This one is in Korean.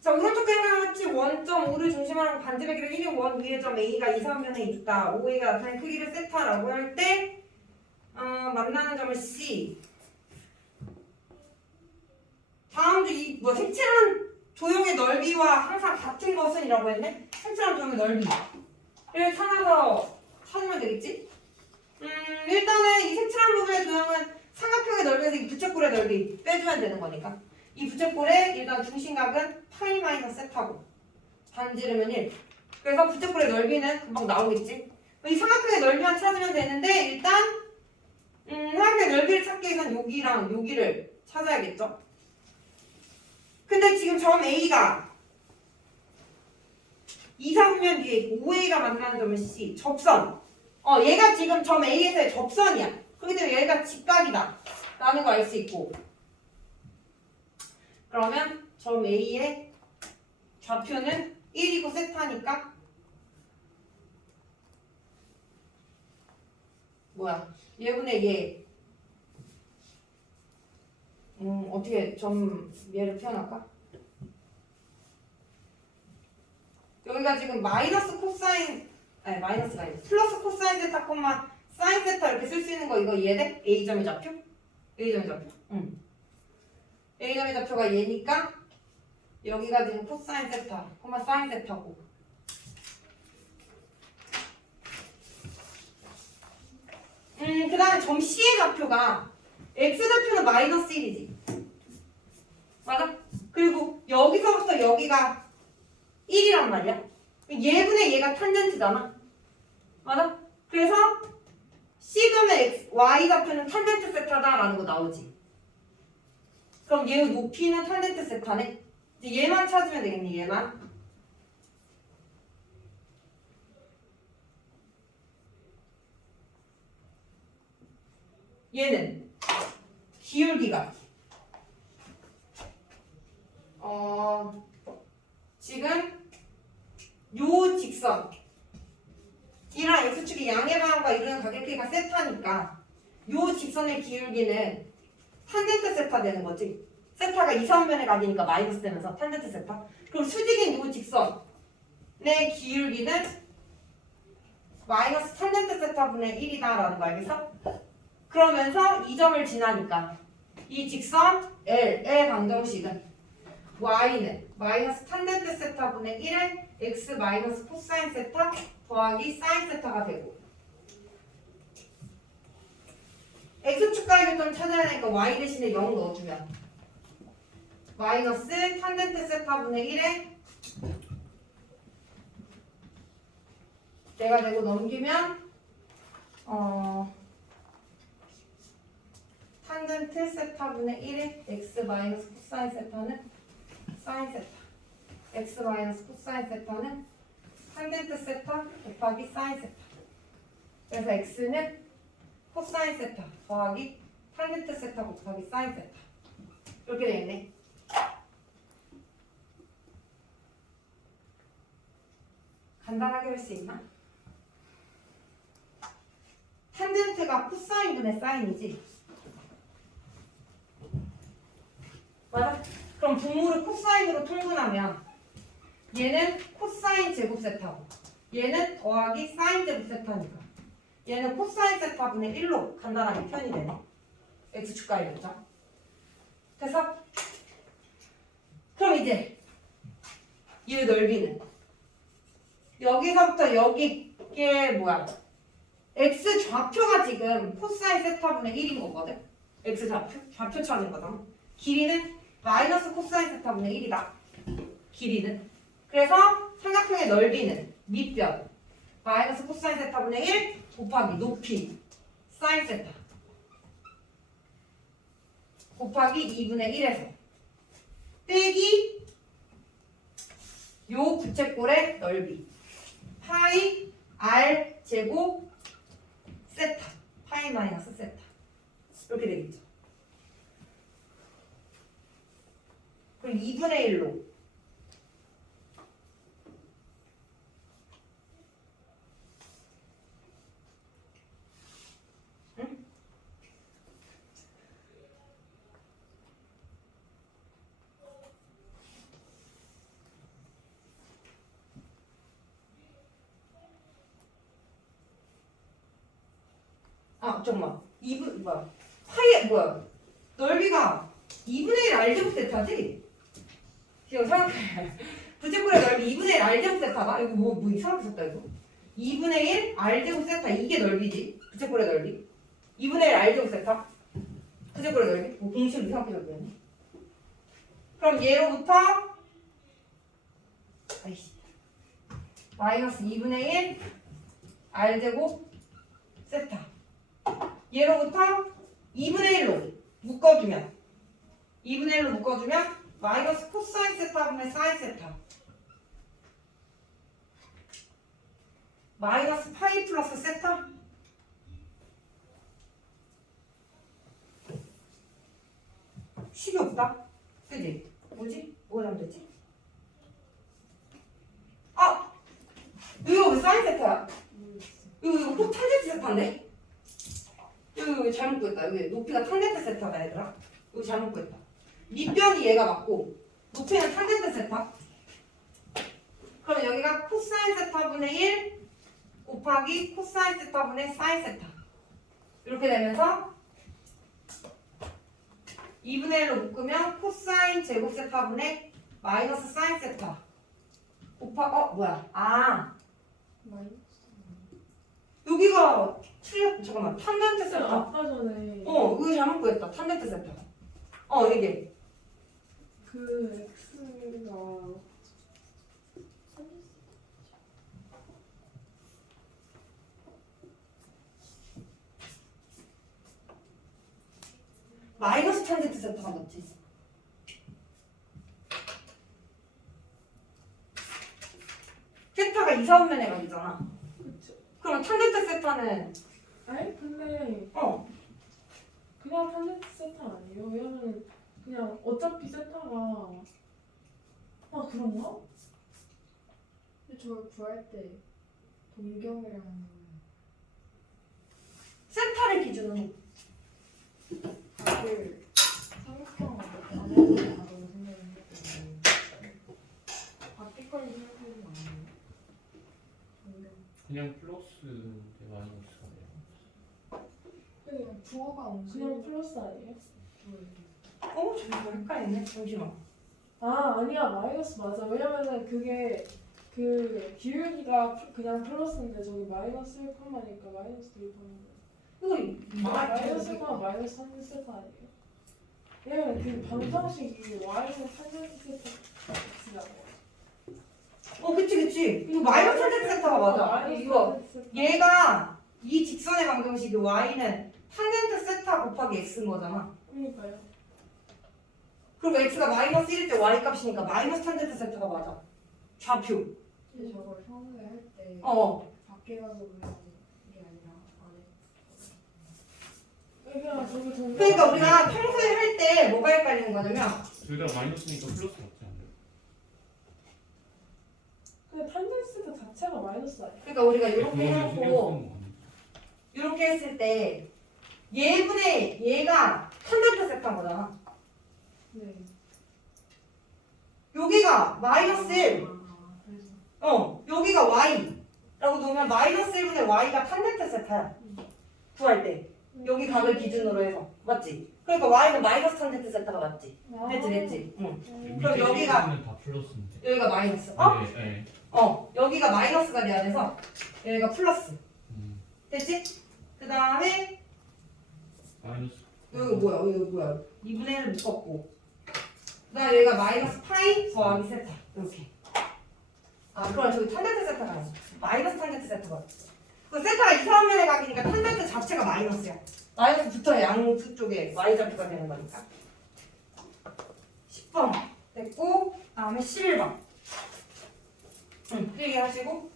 자, 우선 끝까지 원점 5를 중심으로 반지의 길이 1인 원 위의 점 A가 이상면에 있다. OA가 나타낸 크기를 세타라고 할 때, 어, 만나는 점을 C. 다음 주 이, 뭐, 색칠한 조형의 넓이와 항상 같은 것은 이라고 했네? 색칠한 조형의 넓이를 찾아서 찾으면 되겠지? 음, 일단은 이 색칠한 부분의 조형은 삼각형의 넓이에서 이 부채꼴의 넓이 빼주면 되는 거니까. 이 부채꼴의 일단 중심각은 파이 마이너스 세타고. 반지르면 1 그래서 부채꼴의 넓이는 금방 나오겠지? 이 삼각형의 넓이만 찾으면 되는데 일단 음, 삼각형의 넓이를 찾기 위해선 여기랑 여기를 찾아야겠죠? 근데 지금 점 A가 이상면 위에 있고 OA가 만나는 점은 C 접선. 어 얘가 지금 점 A에서의 접선이야. 그렇기 때문에 얘가 직각이다. 라는 거 알 수 있고 그러면 점 A의 좌표는 1이고 세타니까 뭐야 얘분의 얘 음, 어떻게 점 얘를 표현할까? 여기가 지금 마이너스 코사인 아니 마이너스가 아니라 플러스 코사인 세타 콤마 사인 세타 이렇게 쓸 수 있는 거 이거 이해돼? A점의 좌표? A점의 좌표 응 A점의 좌표가 얘니까 여기가 지금 코사인 세타, 콤마 사인 세타고. 음, 그 다음에 점 C의 좌표가 X 좌표는 마이너스 1이지. 맞아? 그리고 여기서부터 여기가 1이란 말이야. 얘분의 얘가 탄젠트잖아. 맞아? 그래서 C점의 X, Y 좌표는 탄젠트 세타다라는 거 나오지 그럼 얘의 높이는 탄젠트 세타네. 얘만 찾으면 되겠네. 얘만. 얘는 기울기가 어 지금 요 직선 이랑 x축이 양의 방향과 이루는 가격비가 세타니까 요 직선의 기울기는 탄젠트 세타 되는 거지. 세타가 이선면에 가니까 마이너스 되면서 탄젠트 세타. 그럼 수직인 요 직선의 기울기는 마이너스 탄젠트 세타 분의 1이다라는 거 알겠어? 그러면서 이 점을 지나니까 이 직선 L의 방정식은 y는 마이너스 탄젠트 세타 분의 1의 x 마이너스 코사인 세타 더하기 사인 세타가 되고 x축 가격점 찾아야 되니까 y 대신에 0 넣어주면. 마이너스 탄젠트 세타분의 1에 내가 되고 넘기면 어 탄젠트 세타분의 1에 x 마이너스 코사인 세타는 사인 세타 x 마이너스 코사인 세타는 탄젠트 세타 곱하기 사인 세타 그래서 x는 코사인 세타 더하기 탄젠트 세타 곱하기 사인 세타 이렇게 되겠네 간단하게 할 수 있나? 탄젠트가 코사인분의 사인이지 맞아? 그럼 분모를 코사인으로 통분하면 얘는 코사인 제곱 세타고 얘는 더하기 사인 제곱 세타니까 얘는 코사인 세타분의 1로 간단하게 표현이 되네. x축 가이겠죠? 그래서 그럼 이제 이 넓이는 여기서부터 여기게 뭐야? x 좌표가 지금 코사인 세타분의 1인 거거든. x 좌표 좌표 찾은 거잖아. 길이는 마이너스 코사인 세타분의 1이다. 길이는 그래서 삼각형의 넓이는 밑변 마이너스 코사인 세타 분의 1 곱하기 높이 사인 세타. 곱하기 2분의 1에서 빼기 요 부채꼴의 넓이. 파이 r 제곱 세타. 파이 마이너스 세타. 이렇게 되겠죠. 그럼 2분의 1로 아 잠깐만. 2분 뭐야 파이 뭐야? 넓이가 2분의 1 알제곱 세타지? 지금 생각해. 부채꼴의 넓이 2분의 1 알제곱 세타가? 이거 뭐, 뭐 이상하게 썼다 이거? 2분의 1 알제곱 세타 이게 넓이지? 부채꼴의 넓이? 2분의 1 알제곱 세타 부채꼴의 넓이? 뭐 공식을 이상하게 적었네. 그럼 얘로부터 아이씨. 마이너스 2분의 1 알제곱 세타 얘로부터 2분의 1로 묶어주면 2분의 1로 묶어주면 마이너스 코사인 세타 분의 사인 세타. 마이너스 파이 플러스 세타. 식이 없다. 그지? 뭐가 잘못됐지? 아! 이거 왜 사인 세타야? 이거 이거 꼭 탄젠트 세타인데? 여기 구했다. 여기 높이가 탄젠트 세타다 얘들아. 여기 잘못 구했다. 밑변이 얘가 맞고 높이는 탄젠트 세타. 그럼 여기가 코사인 세타분의 1 곱하기 코사인 세타분의 사인 세타. 이렇게 되면서 2분의 1로 묶으면 코사인 제곱 세타분의 마이너스 사인 세타. 곱하 어 뭐야? 아 여기가 틀렸 잠깐만 탄젠트 쌤 세타. 아까 전에 어, 이거 잘못 구했다. 탄젠트 세타. 어, 이게. 그 X가 마이너스 탄젠트 세타가 맞지? 세타가 이사분면에 가기잖아. 그럼 탄젠트 세타는 아니 근데 어, 그냥 탄젠트 세타 아니에요? 왜냐면 그냥 어차피 세타가 아 그런가? 근데 저걸 구할 때 동경이랑 세타를 기준으로. 각을 삼각형으로 안 해도 된다고 생각을 했거든요. 바뀔 걸? 동경. 그냥 플러스인데 마이너스가 돼요. 그냥 부호가 그냥 플러스 아니에요? 어, 잠시만 헷갈리네. 잠시만. 아 아니야 마이너스 맞아 왜냐면은 그게 그 기울기가 그냥 플러스인데 저기 마이너스 1컴마니까 마이너스 1컴마 이거 말 마이너스 1컴마 마이너스 3 세타 아니에요? 왜냐면 그 방정식이 y는 탄젠트 세타 x라고 어, 그치, 그치. 이거 마이너스 탄젠트 세타가 맞아. 이거 얘가 이 직선의 방정식이 y는 탄젠트 세타 곱하기 x인 거잖아. 그러니까요 그리고 x가 마이너스 1일 때 y 값이니까 마이너스 탄젠트 세타가 맞아. 좌표. 근데 저걸 평소에 할 때 어. 밖에 가서 그리는 게 아니라 안에 그러니까 그러니까 우리가 평소에 할 때 뭐가 헷갈리는 거냐면 둘 다 마이너스니까 플러스 맞지 않나요? 근데 탄젠트 세타 자체가 마이너스 아니야? 그러니까 우리가 네, 이렇게 해놓고? 이렇게 했을 때 얘분의 얘가 탄젠트 세타인 거잖아. 네 여기가 마이너스 1. 아, 그래서 어, 여기가 y라고 놓으면 마이너스 1분의 y가 탄젠트 세타야. 구할 때. 여기 각을 기준으로 해서. 맞지? 그러니까 y는 마이너스 탄젠트 세타가 맞지? 됐지, 됐지? 응. 음. 그럼 여기가- 는다 플러스인데. 여기가 마이너스. 어? 네, 네. 어, 여기가 마이너스가 돼야 돼서 여기가 플러스. 음, 됐지? 그 다음에 마이너스. 여기 뭐야? 여기 뭐야? 2분의 1을 묶었고. 그 다음에 여기가 마이너스 파이 더하기 세타. 이렇게. 아, 그럼 저기 탄젠트 세타가 아니야. 마이너스 탄젠트 세타가. 그 세타가 이상면의 각이니까 탄젠트 자체가 마이너스야. 마이너스 붙어야 양수 쪽에 y좌표가 되는 거니까. 10번 됐고 다음에 11번. 응, 필기 하시고